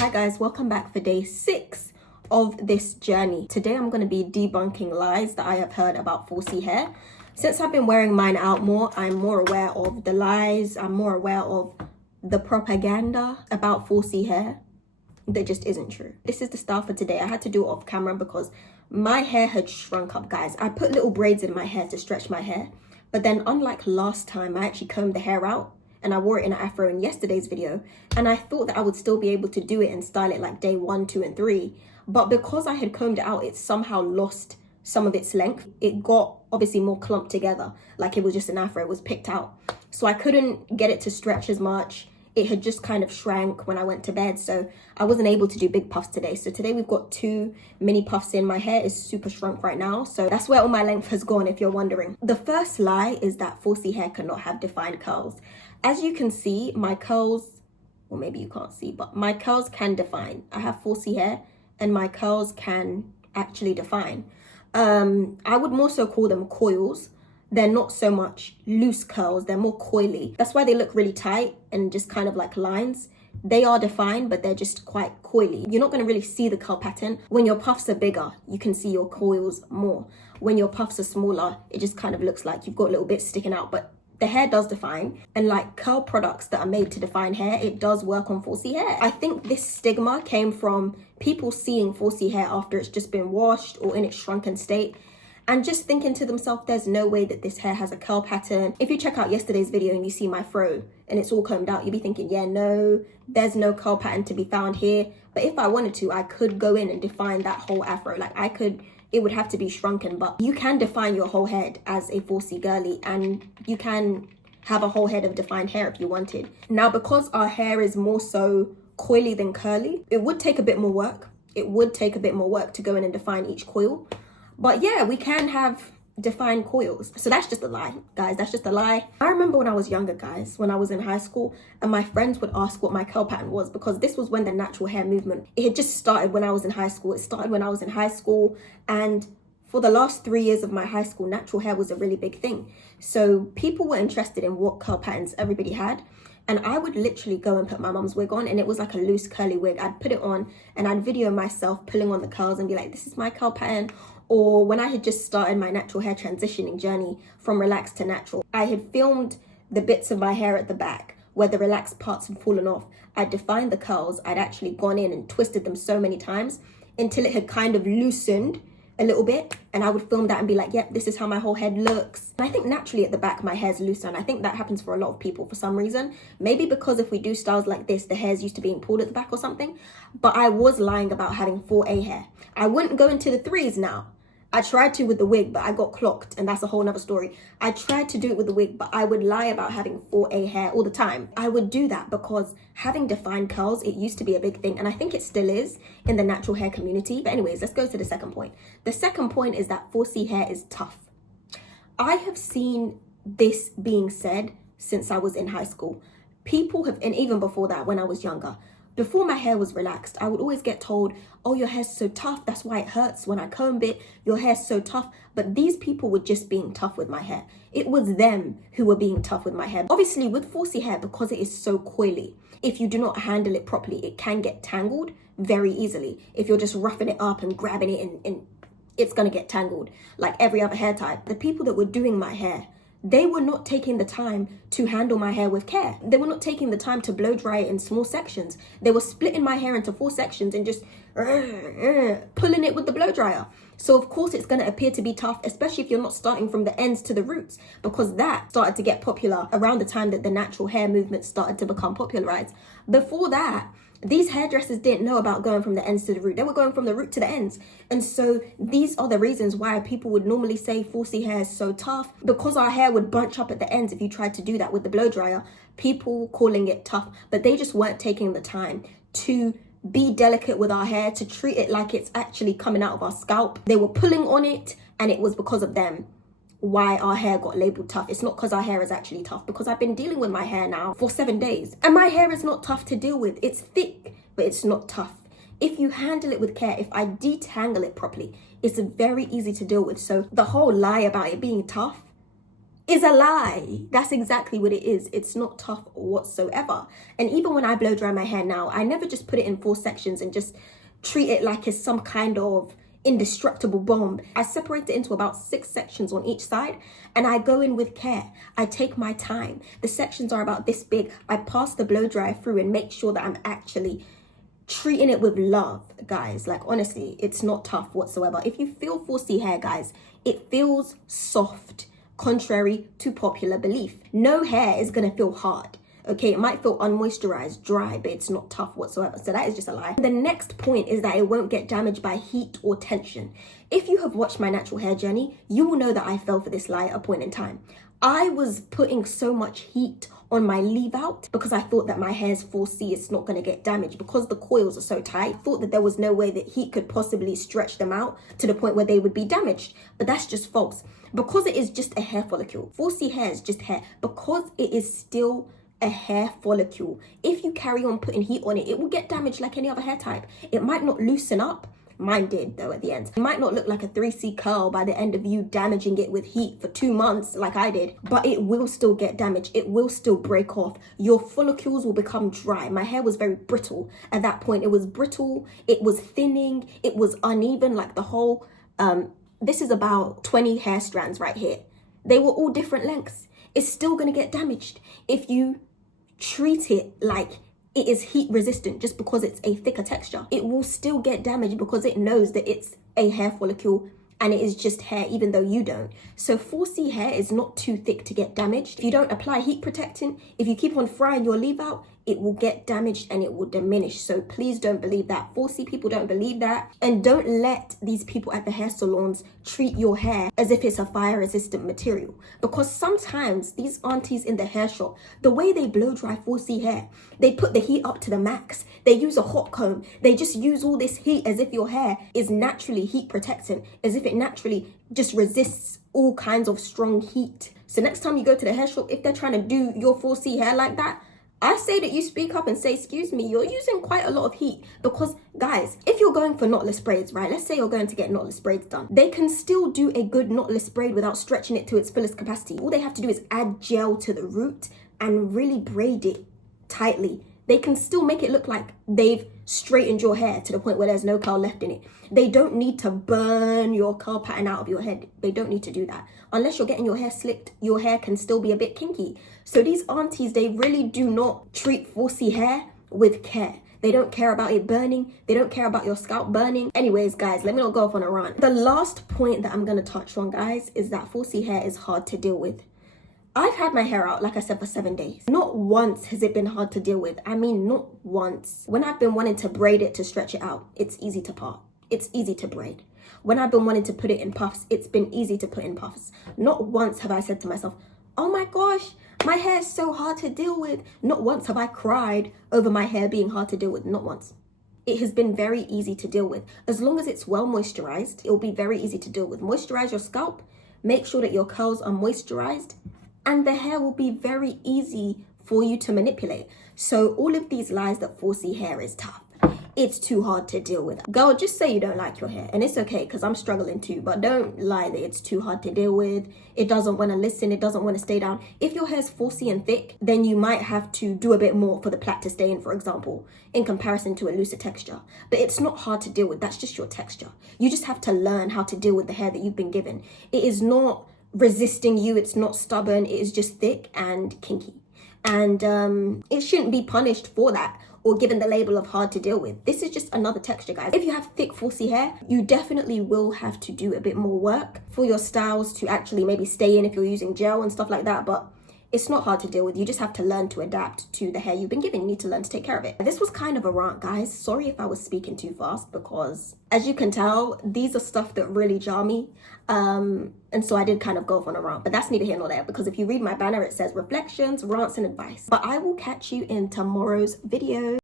Hi guys, welcome back for day 6 of this journey. Today I'm going to be debunking lies that I have heard about 4C hair. Since I've been wearing mine out more, I'm more aware of the lies, I'm more aware of the propaganda about 4C hair that just isn't true. This is the style for today. I had to do it off camera because my hair had shrunk up, guys. I put little braids in my hair to stretch my hair, but then unlike last time, I actually combed the hair out and I wore it in an afro in yesterday's video, and I thought that I would still be able to do it and style it like day 1, 2, and 3, but because I had combed it out, it somehow lost some of its length. It got obviously more clumped together, like it was just an afro, it was picked out. So I couldn't get it to stretch as much. It had just kind of shrank when I went to bed, so I wasn't able to do big puffs today. So today we've got 2 mini puffs in. My hair is super shrunk right now, so that's where all my length has gone, if you're wondering. The first lie is that 4C hair cannot have defined curls. As you can see, my curls, or maybe you can't see, but my curls can define. I have 4C hair and my curls can actually define. I would more so call them coils. They're not so much loose curls, they're more coily. That's why they look really tight and just kind of like lines. They are defined, but they're just quite coily. You're not gonna really see the curl pattern. When your puffs are bigger, you can see your coils more. When your puffs are smaller, it just kind of looks like you've got little bits sticking out, but the hair does define, and like curl products that are made to define hair, it does work on 4C hair. I think this stigma came from people seeing 4C hair after it's just been washed or in its shrunken state, and just thinking to themselves, there's no way that this hair has a curl pattern. If you check out yesterday's video and you see my fro and it's all combed out, you'll be thinking, yeah, no, there's no curl pattern to be found here. But if I wanted to, I could go in and define that whole afro. Like I could, it would have to be shrunken, but you can define your whole head as a 4C girly, and you can have a whole head of defined hair if you wanted. Now, because our hair is more so coily than curly, it would take a bit more work. It would take a bit more work to go in and define each coil. But yeah, we can have defined coils. So that's just a lie, guys. That's just a lie. I remember when I was younger, guys, when I was in high school, and my friends would ask what my curl pattern was, because this was when the natural hair movement, it had just started when I was in high school. It started when I was in high school, and for the last 3 years of my high school, natural hair was a really big thing. So people were interested in what curl patterns everybody had. And I would literally go and put my mum's wig on, and it was like a loose curly wig. I'd put it on and I'd video myself pulling on the curls and be like, this is my curl pattern. Or when I had just started my natural hair transitioning journey from relaxed to natural, I had filmed the bits of my hair at the back where the relaxed parts had fallen off. I'd defined the curls. I'd actually gone in and twisted them so many times until it had kind of loosened a little bit, and I would film that and be like, yep, this is how my whole head looks. And I think naturally at the back my hair's looser, and I think that happens for a lot of people for some reason. Maybe because if we do styles like this, the hair's used to being pulled at the back or something. But I was lying about having 4A hair. I wouldn't go into the 3s now. I tried to with the wig, but I got clocked, and that's a whole nother story. I tried to do it with the wig, but I would lie about having 4A hair all the time. I would do that because having defined curls, it used to be a big thing, and I think it still is in the natural hair community. But anyways, let's go to the second point. The second point is that 4C hair is tough. I have seen this being said since I was in high school. People have, and even before that, when I was younger, before my hair was relaxed, I would always get told, oh, your hair's so tough, that's why it hurts when I comb it, your hair's so tough. But these people were just being tough with my hair. It was them who were being tough with my hair. Obviously with 4C hair, because it is so coily, if you do not handle it properly, it can get tangled very easily. If you're just roughing it up and grabbing it, and it's gonna get tangled like every other hair type. The people that were doing my hair, they were not taking the time to handle my hair with care. They were not taking the time to blow dry it in small sections. They were splitting my hair into 4 sections and just pulling it with the blow dryer. So of course it's going to appear to be tough, especially if you're not starting from the ends to the roots, because that started to get popular around the time that the natural hair movement started to become popularized. Before that, these hairdressers didn't know about going from the ends to the root. They were going from the root to the ends. And so these are the reasons why people would normally say 4C hair is so tough, because our hair would bunch up at the ends if you tried to do that with the blow dryer. People calling it tough, but they just weren't taking the time to be delicate with our hair, to treat it like it's actually coming out of our scalp. They were pulling on it, and it was because of them why our hair got labeled tough. It's not because our hair is actually tough, because I've been dealing with my hair now for 7 days, and my hair is not tough to deal with. It's thick, but it's not tough. If you handle it with care, if I detangle it properly, it's very easy to deal with. So the whole lie about it being tough, is a lie. That's exactly what it is. It's not tough whatsoever. And even when I blow dry my hair now, I never just put it in 4 sections and just treat it like it's some kind of indestructible bomb. I separate it into about 6 sections on each side, and I go in with care. I take my time. The sections are about this big. I pass the blow dryer through and make sure that I'm actually treating it with love, guys. Like, honestly, it's not tough whatsoever. If you feel 4C hair, guys, it feels soft, contrary to popular belief. No hair is gonna feel hard. Okay, it might feel unmoisturized, dry, but it's not tough whatsoever. So that is just a lie. The next point is that it won't get damaged by heat or tension. If you have watched my natural hair journey, you will know that I fell for this lie at a point in time. I was putting so much heat on my leave out because I thought that my hair's 4C, it's not going to get damaged because the coils are so tight. I thought that there was no way that heat could possibly stretch them out to the point where they would be damaged, but that's just false. Because it is just a hair follicle, 4C hair is just hair. Because it is still a hair follicle, if you carry on putting heat on it, it will get damaged like any other hair type. It might not loosen up. Mine did though at the end. It might not look like a 3C curl by the end of you damaging it with heat for 2 months like I did, but it will still get damaged. It will still break off. Your follicles will become dry. My hair was very brittle at that point. It was brittle, it was thinning, it was uneven, like the whole, this is about 20 hair strands right here. They were all different lengths. It's still gonna get damaged if you treat it like it is heat resistant just because it's a thicker texture. It will still get damaged because it knows that it's a hair follicle and it is just hair even though you don't. So 4C hair is not too thick to get damaged. If you don't apply heat protectant, if you keep on frying your leave out, it will get damaged and it will diminish. So please don't believe that. 4C people don't believe that. And don't let these people at the hair salons treat your hair as if it's a fire resistant material. Because sometimes these aunties in the hair shop, the way they blow dry 4C hair, they put the heat up to the max. They use a hot comb. They just use all this heat as if your hair is naturally heat protectant, as if it naturally just resists all kinds of strong heat. So next time you go to the hair shop, if they're trying to do your 4C hair like that, I say that you speak up and say, excuse me, you're using quite a lot of heat. Because guys, if you're going for knotless braids, right? Let's say you're going to get knotless braids done. They can still do a good knotless braid without stretching it to its fullest capacity. All they have to do is add gel to the root and really braid it tightly. They can still make it look like they've straightened your hair to the point where there's no curl left in it. They don't need to burn your curl pattern out of your head. They don't need to do that. Unless you're getting your hair slicked, your hair can still be a bit kinky. So these aunties, they really do not treat 4C hair with care. They don't care about it burning. They don't care about your scalp burning. Anyways, guys, let me not go off on a rant. The last point that I'm going to touch on, guys, is that 4C hair is hard to deal with. I've had my hair out, like I said, for 7 days. Not once has it been hard to deal with. I mean, not once. When I've been wanting to braid it to stretch it out, it's easy to part. It's easy to braid. When I've been wanting to put it in puffs, it's been easy to put in puffs. Not once have I said to myself, oh my gosh, my hair is so hard to deal with. Not once have I cried over my hair being hard to deal with. Not once. It has been very easy to deal with. As long as it's well moisturized, it will be very easy to deal with. Moisturize your scalp. Make sure that your curls are moisturized. And the hair will be very easy for you to manipulate. So all of these lies that 4C hair is tough, it's too hard to deal with. Girl, just say you don't like your hair. And it's okay, because I'm struggling too. But don't lie that it's too hard to deal with. It doesn't want to listen. It doesn't want to stay down. If your hair's 4C and thick, then you might have to do a bit more for the plait to stay in, for example, in comparison to a looser texture. But it's not hard to deal with. That's just your texture. You just have to learn how to deal with the hair that you've been given. It is not resisting you. It's not stubborn. It is just thick and kinky. And it shouldn't be punished for that or given the label of hard to deal with. This is just another texture, guys. If you have thick 4C hair, you definitely will have to do a bit more work for your styles to actually maybe stay in if you're using gel and stuff like that. But it's not hard to deal with. You just have to learn to adapt to the hair you've been given. You need to learn to take care of it. This was kind of a rant, guys. Sorry if I was speaking too fast, because as you can tell, these are stuff that really jar me. And so I did kind of go off on a rant, but that's neither here nor there, because if you read my banner, it says reflections, rants, and advice. But I will catch you in tomorrow's video.